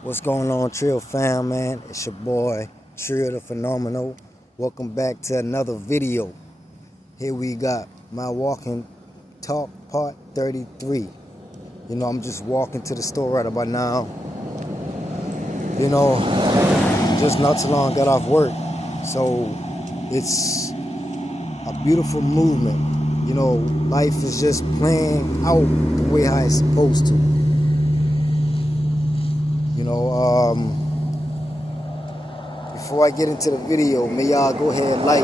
What's going on, Trill fam, man? It's your boy, Trill the Phenomenal. Welcome back to another video. Here we got my walking talk part 33. I'm just walking to the store right about now. Just not too long got off work. So it's a beautiful movement. Life is just playing out the way how it's supposed to. Before I get into the video, may y'all go ahead, like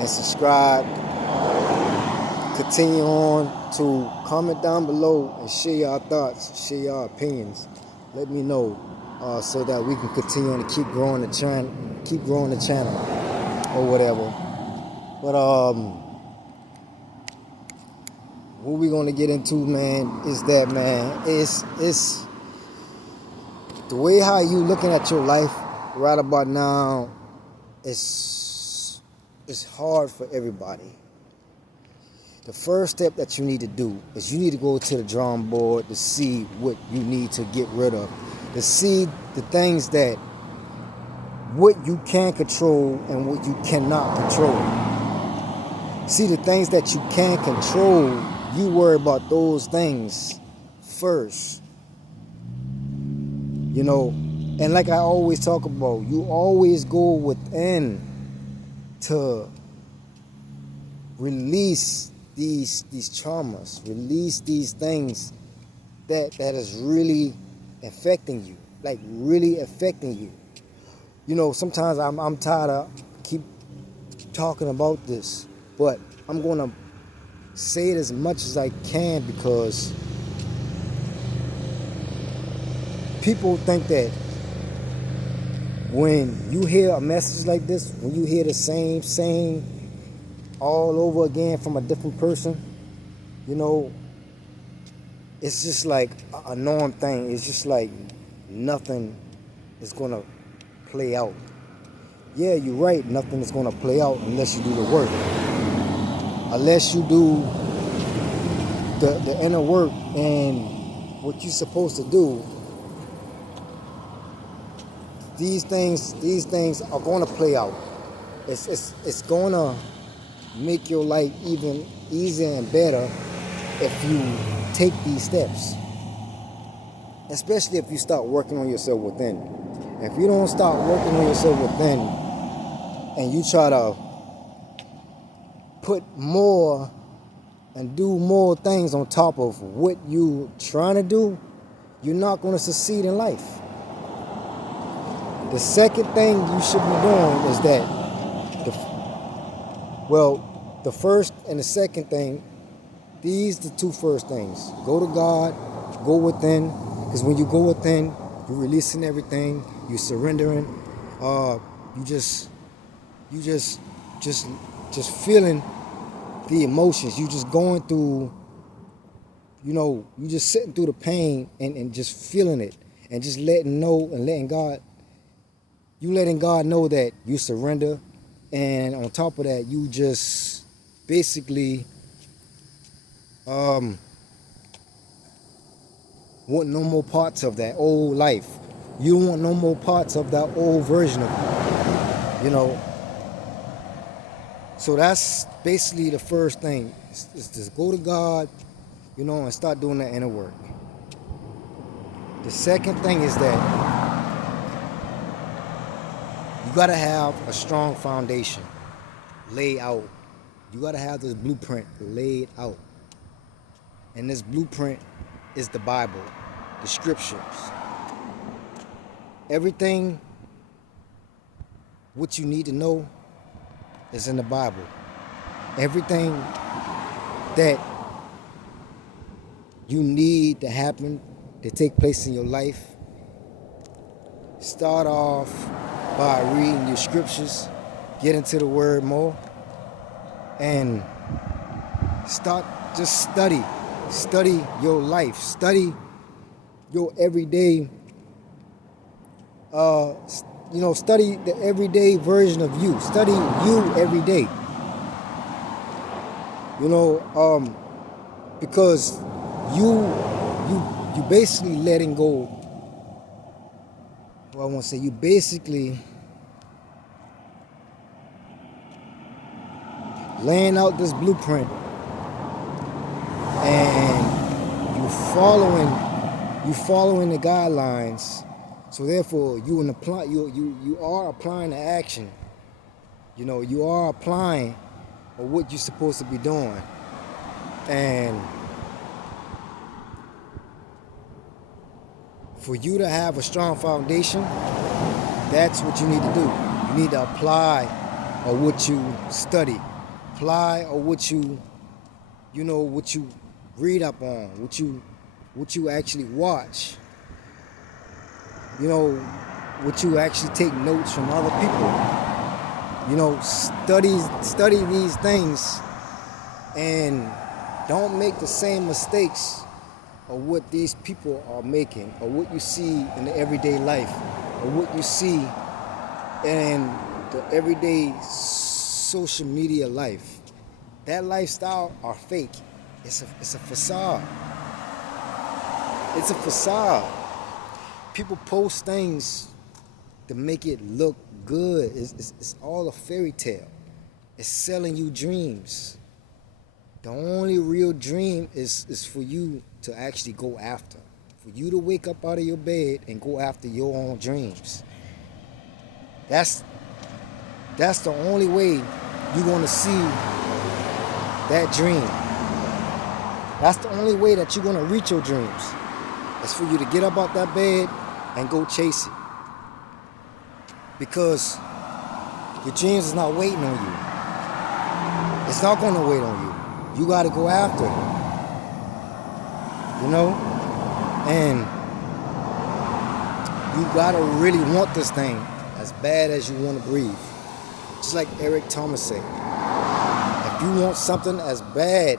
and subscribe. Continue on to comment down below and share your thoughts, share your opinions. Let me know so that we can continue on to keep growing the channel or whatever. But what we're gonna get into, man, is that, man, it's the way how you looking at your life right about now. It's hard for everybody. The first step that you need to do is you need to go to the drawing board to see what you need to get rid of, to see the things that what you can control and what you cannot control. See the things that you can control, you worry about those things first. And like I always talk about, you always go within to release these traumas, release these things that is really affecting you, like really affecting you. Sometimes I'm tired of keep talking about this, but I'm gonna say it as much as I can because people think that when you hear a message like this, when you hear the same all over again from a different person, it's just like a norm thing. It's just like nothing is gonna play out. Yeah, you're right, nothing is gonna play out unless you do the work. Unless you do the inner work and what you're supposed to do. These things are gonna play out. It's gonna make your life even easier and better if you take these steps. Especially if you start working on yourself within. If you don't start working on yourself within and you try to put more and do more things on top of what you're trying to do, you're not going to succeed in life. The second thing you should be doing is that the first and the second thing, these the two first things. Go to God, go within, because when you go within, you're releasing everything, you're surrendering, you just feeling the emotions. You just going through, you just sitting through the pain and just feeling it and just letting God know that you surrender. And on top of that, you just basically want no more parts of that old life. You don't want no more parts of that old version of you. So that's basically the first thing. Is just go to God, and start doing the inner work. The second thing is that you gotta have a strong foundation laid out. You gotta have this blueprint laid out. And this blueprint is the Bible, the scriptures. Everything what you need to know is in the Bible. Everything that you need to happen, to take place in your life, start off by reading your scriptures, get into the word more, and just study your life, study your everyday, study the everyday version of you, study you every day, because you basically letting go Well, I want to say you basically laying out this blueprint and you following the guidelines. So therefore, you are applying the action. You are applying what you're supposed to be doing, and for you to have a strong foundation, that's what you need to do. You need to apply what you study, apply what you read up on, what you actually watch, what you actually take notes from other people. Study these things and don't make the same mistakes of what these people are making, or what you see in the everyday life, or what you see in the everyday social media life. That lifestyle are fake. It's a facade. It's a facade. People post things to make it look good. It's all a fairy tale. It's selling you dreams. The only real dream is for you to actually go after. For you to wake up out of your bed and go after your own dreams. That's the only way you're going to see that dream. That's the only way that you're going to reach your dreams. It's for you to get up out that bed and go chase it. Because your dreams is not waiting on you. It's not going to wait on you. You got to go after it. And you got to really want this thing as bad as you want to breathe. Just like Eric Thomas said, if you want something as bad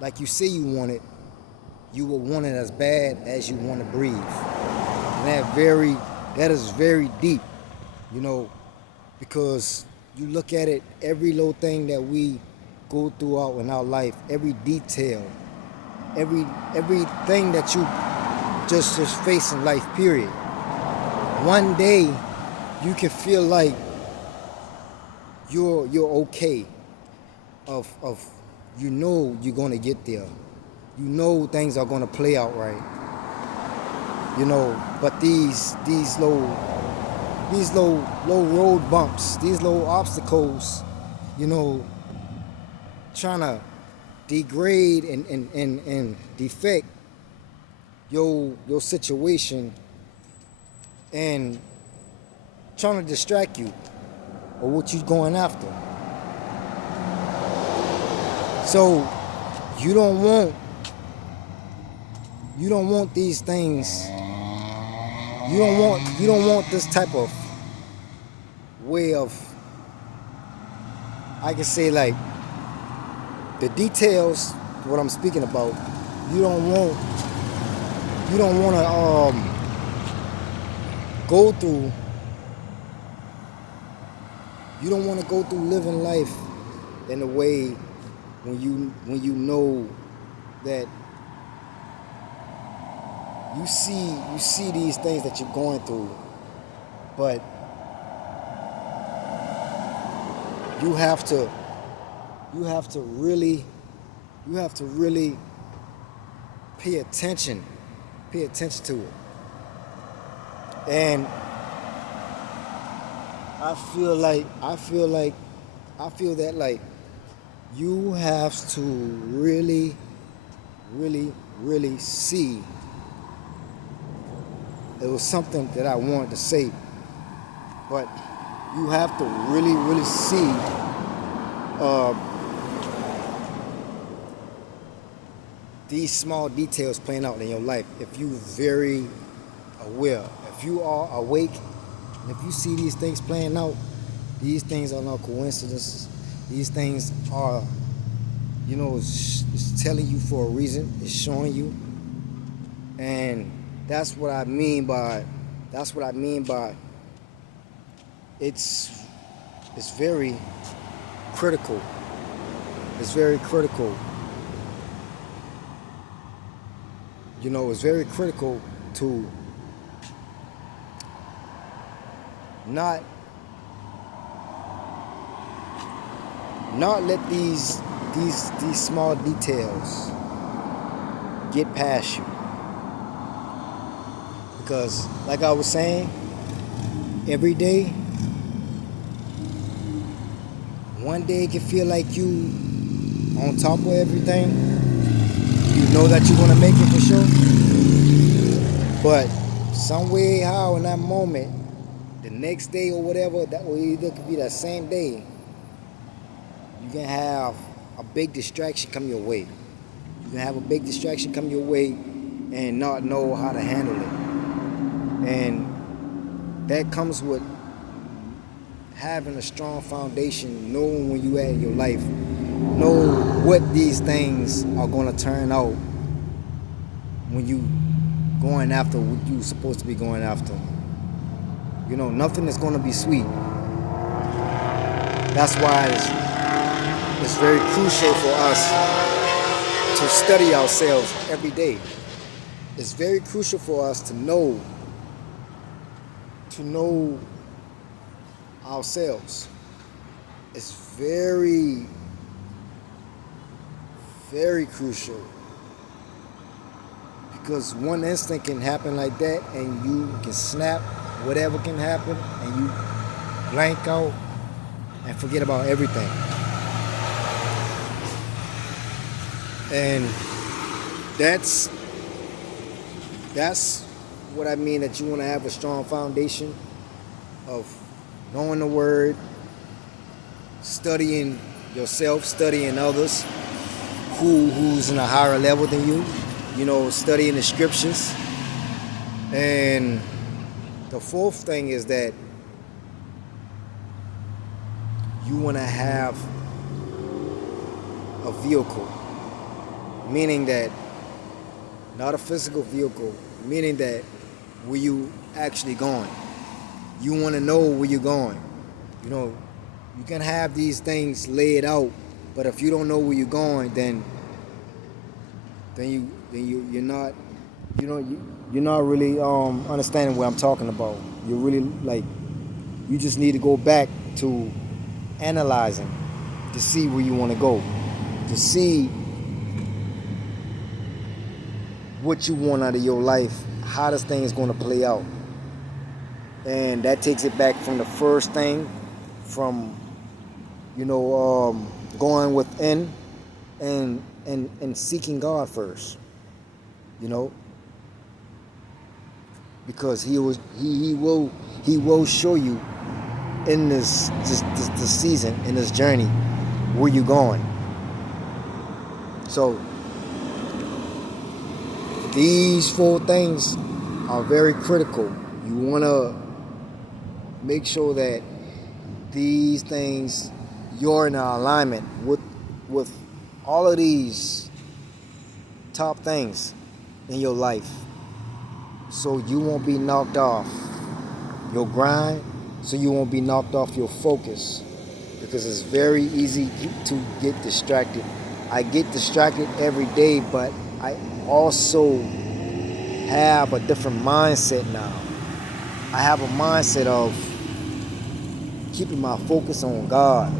like you say you want it, you will want it as bad as you want to breathe. And that is very deep, because you look at it, every little thing that we go throughout in our life, every detail, everything that you just face in life, period. One day you can feel like you're okay, of you're gonna get there. Things are gonna play out right. But these low road bumps, these low obstacles, trying to degrade and defect your situation and trying to distract you or what you're going after. So you don't want these things. You don't want this type of way of, I can say, like, the details, what I'm speaking about. You don't want to go through. You don't want to go through living life in a way when you know that you see these things that you're going through, but you have to really pay attention to it. And I feel that like you have to really see. It was something that I wanted to say, but you have to really see these small details playing out in your life. If you're very aware, if you are awake, and if you see these things playing out, these things are not coincidences. These things are, it's telling you for a reason. It's showing you, and that's what I mean by it's very critical. It's very critical. It's very critical to not not let these small details get past you. Because like I was saying, every day, one day it can feel like you on top of everything. You know that you're gonna make it for sure. But some way, how in that moment, the next day or whatever, that will either could be that same day, you can have a big distraction come your way. You can have a big distraction come your way and not know how to handle it. And that comes with having a strong foundation, knowing when you at in your life, know what these things are gonna turn out when you going after what you supposed to be going after. You know, nothing is gonna be sweet. That's why it's very crucial for us to study ourselves every day. It's very crucial for us to know ourselves. It's very, very crucial, because one instant can happen like that and you can snap, whatever can happen, and you blank out and forget about everything. And that's what I mean, that you want to have a strong foundation of knowing the word, studying yourself, studying others who's in a higher level than you, you know, studying the scriptures. And the fourth thing is that you want to have a vehicle, meaning that not a physical vehicle, meaning that where you actually going. You want to know where you're going. You know, you can have these things laid out, but if you don't know where you're going, then you're not, you're not really understanding what I'm talking about. You're really like, you just need to go back to analyzing to see where you want to go, to see what you want out of your life, how this thing is going to play out. And that takes it back from the first thing, from going within and seeking God first, you know, because he will show you in this season, in this journey, where you going. So these four things are very critical. You want to make sure that these things, you're in alignment with all of these top things in your life, so you won't be knocked off your grind, so you won't be knocked off your focus, because it's very easy to get distracted. I get distracted every day, but I also have a different mindset now. I have a mindset of keeping my focus on God.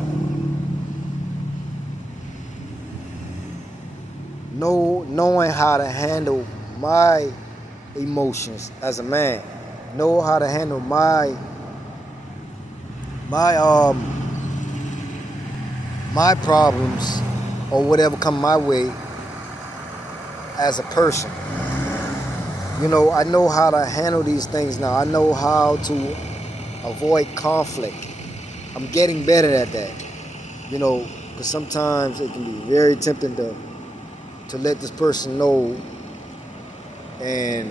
Knowing how to handle my emotions as a man. Know how to handle my problems or whatever come my way as a person. You know, I know how to handle these things now. I know how to avoid conflict. I'm getting better at that. You know, because sometimes it can be very tempting to let this person know, and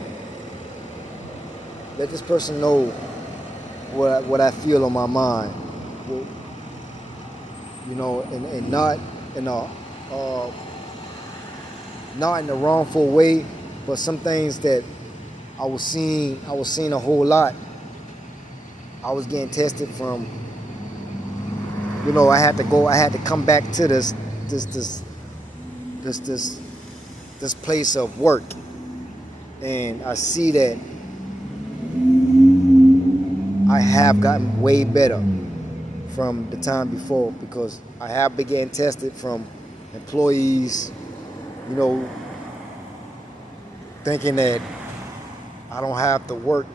let this person know what I feel on my mind. Well, you know, and not in a not in a wrongful way, but some things that I was seeing a whole lot. I was getting tested from, you know, I had to come back to this place of work, and I see that I have gotten way better from the time before, because I have been getting tested from employees, you know, thinking that I don't have the work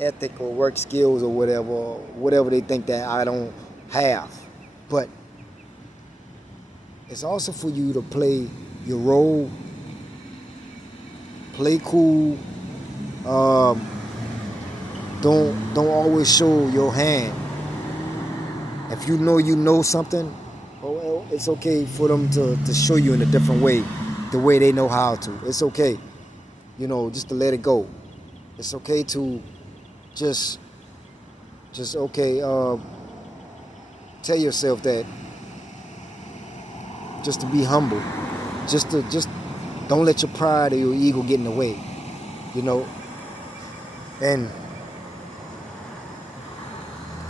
ethic or work skills or whatever they think that I don't have. But it's also for you to play your role, play cool. Um, don't always show your hand. If you know something, well, it's okay for them to show you in a different way, the way they know how to. It's okay, just to let it go. It's okay to just okay. Tell yourself that, just to be humble, just don't let your pride or your ego get in the way, you know. And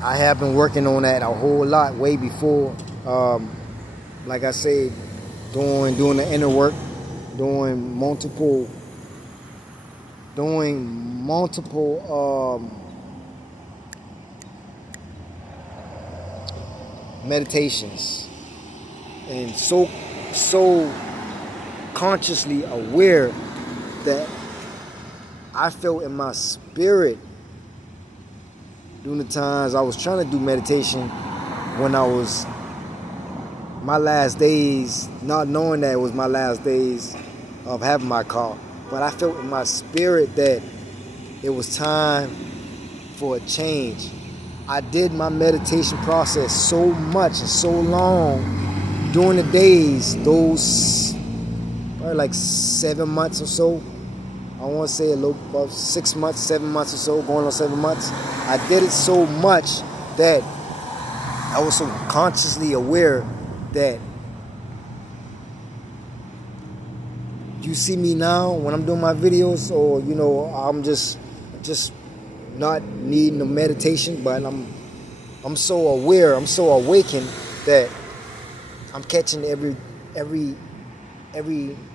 I have been working on that a whole lot way before. Like I said, doing the inner work, doing multiple meditations, and so consciously aware that I felt in my spirit during the times I was trying to do meditation, when I was my last days, not knowing that it was my last days of having my car. But I felt in my spirit that it was time for a change. I did my meditation process so much and so long during the days, those probably like 7 months or so. I want to say a little about 6 months, 7 months or so, going on 7 months. I did it so much that I was so consciously aware that you see me now when I'm doing my videos, or I'm just not needing the meditation, but I'm so aware, I'm so awakened that I'm catching every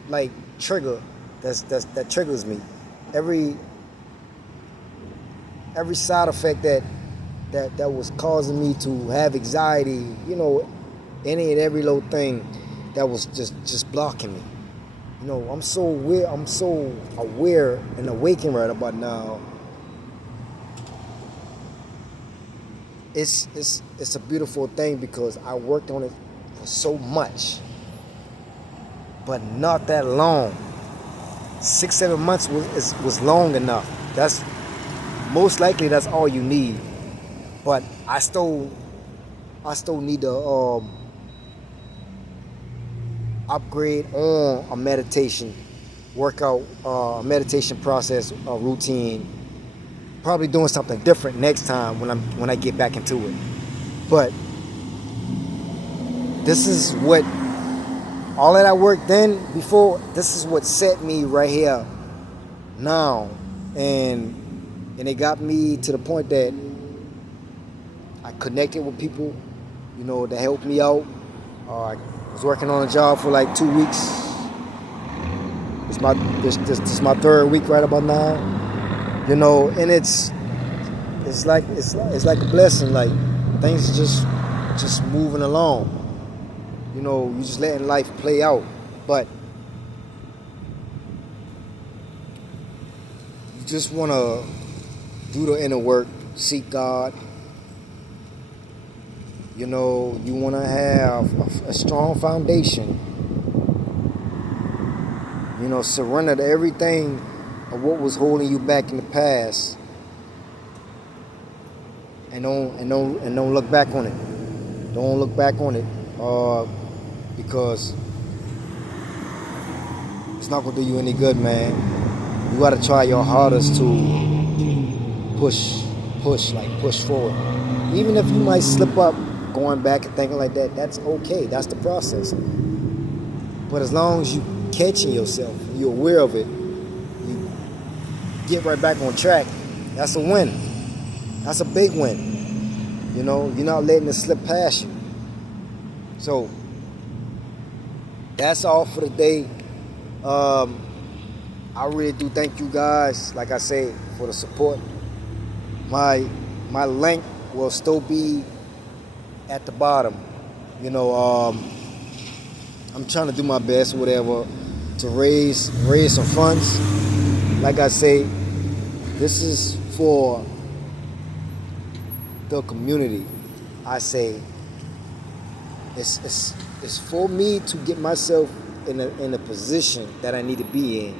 like trigger that triggers me, every side effect that was causing me to have anxiety, any and every little thing that was just blocking me. I'm so aware and awakened right about now. It's a beautiful thing, because I worked on it for so much, but not that long. 6-7 months was long enough. That's most likely that's all you need. But I still need to upgrade on a meditation workout, meditation process, routine. Probably doing something different next time when I get back into it. But this is what all that I worked then before. This is what set me right here now, and it got me to the point that I connected with people, that helped me out. I was working on a job for like 2 weeks. This is my third week right about now, and it's like a blessing. Like, things just moving along. You just letting life play out, but you just want to do the inner work, seek God. You want to have a strong foundation. Surrender to everything of what was holding you back in the past, and don't look back on it. Don't look back on it, because it's not gonna do you any good, man. You gotta try your hardest to push forward. Even if you might slip up, going back and thinking like that, that's okay. That's the process. But as long as you catching yourself, you're aware of it, you get right back on track, that's a win. That's a big win. You're not letting it slip past you. So that's all for the day. I really do thank you guys, like I said, for the support. my my link will still be at the bottom. You know, I'm trying to do my best, whatever, to raise some funds. Like I say, this is for the community. I say it's for me to get myself in a position that I need to be in,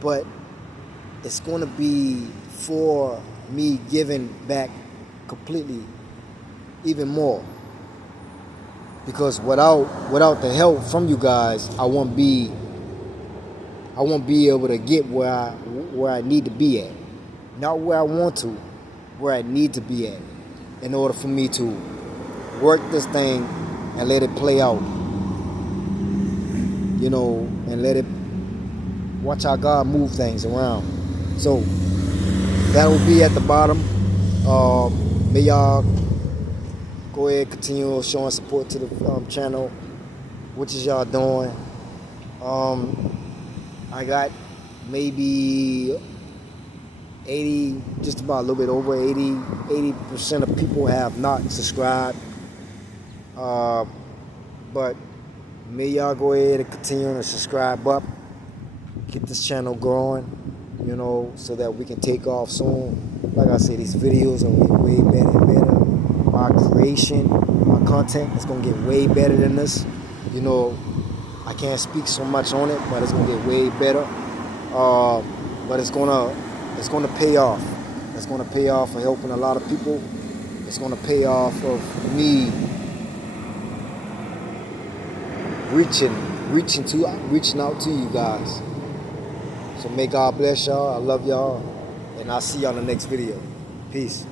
but it's going to be for me giving back completely, even more. Because without the help from you guys, I won't be able to get where I need to be at. Not where I want to, where I need to be at, in order for me to work this thing and let it play out. You know, and let it watch how God move things around. So that will be at the bottom. May y'all go ahead, continue showing support to the channel. What is y'all doing? I got maybe 80, just about a little bit over 80% of people have not subscribed. But may y'all go ahead and continue to subscribe up, get this channel growing, you know, so that we can take off soon. Like I said, these videos are way better and better. My creation, my content is gonna get way better than this. You know, I can't speak so much on it, but it's gonna get way better. But it's gonna pay off. It's gonna pay off for helping a lot of people. It's gonna pay off of me reaching out to you guys. So may God bless y'all. I love y'all, and I'll see y'all in the next video. Peace.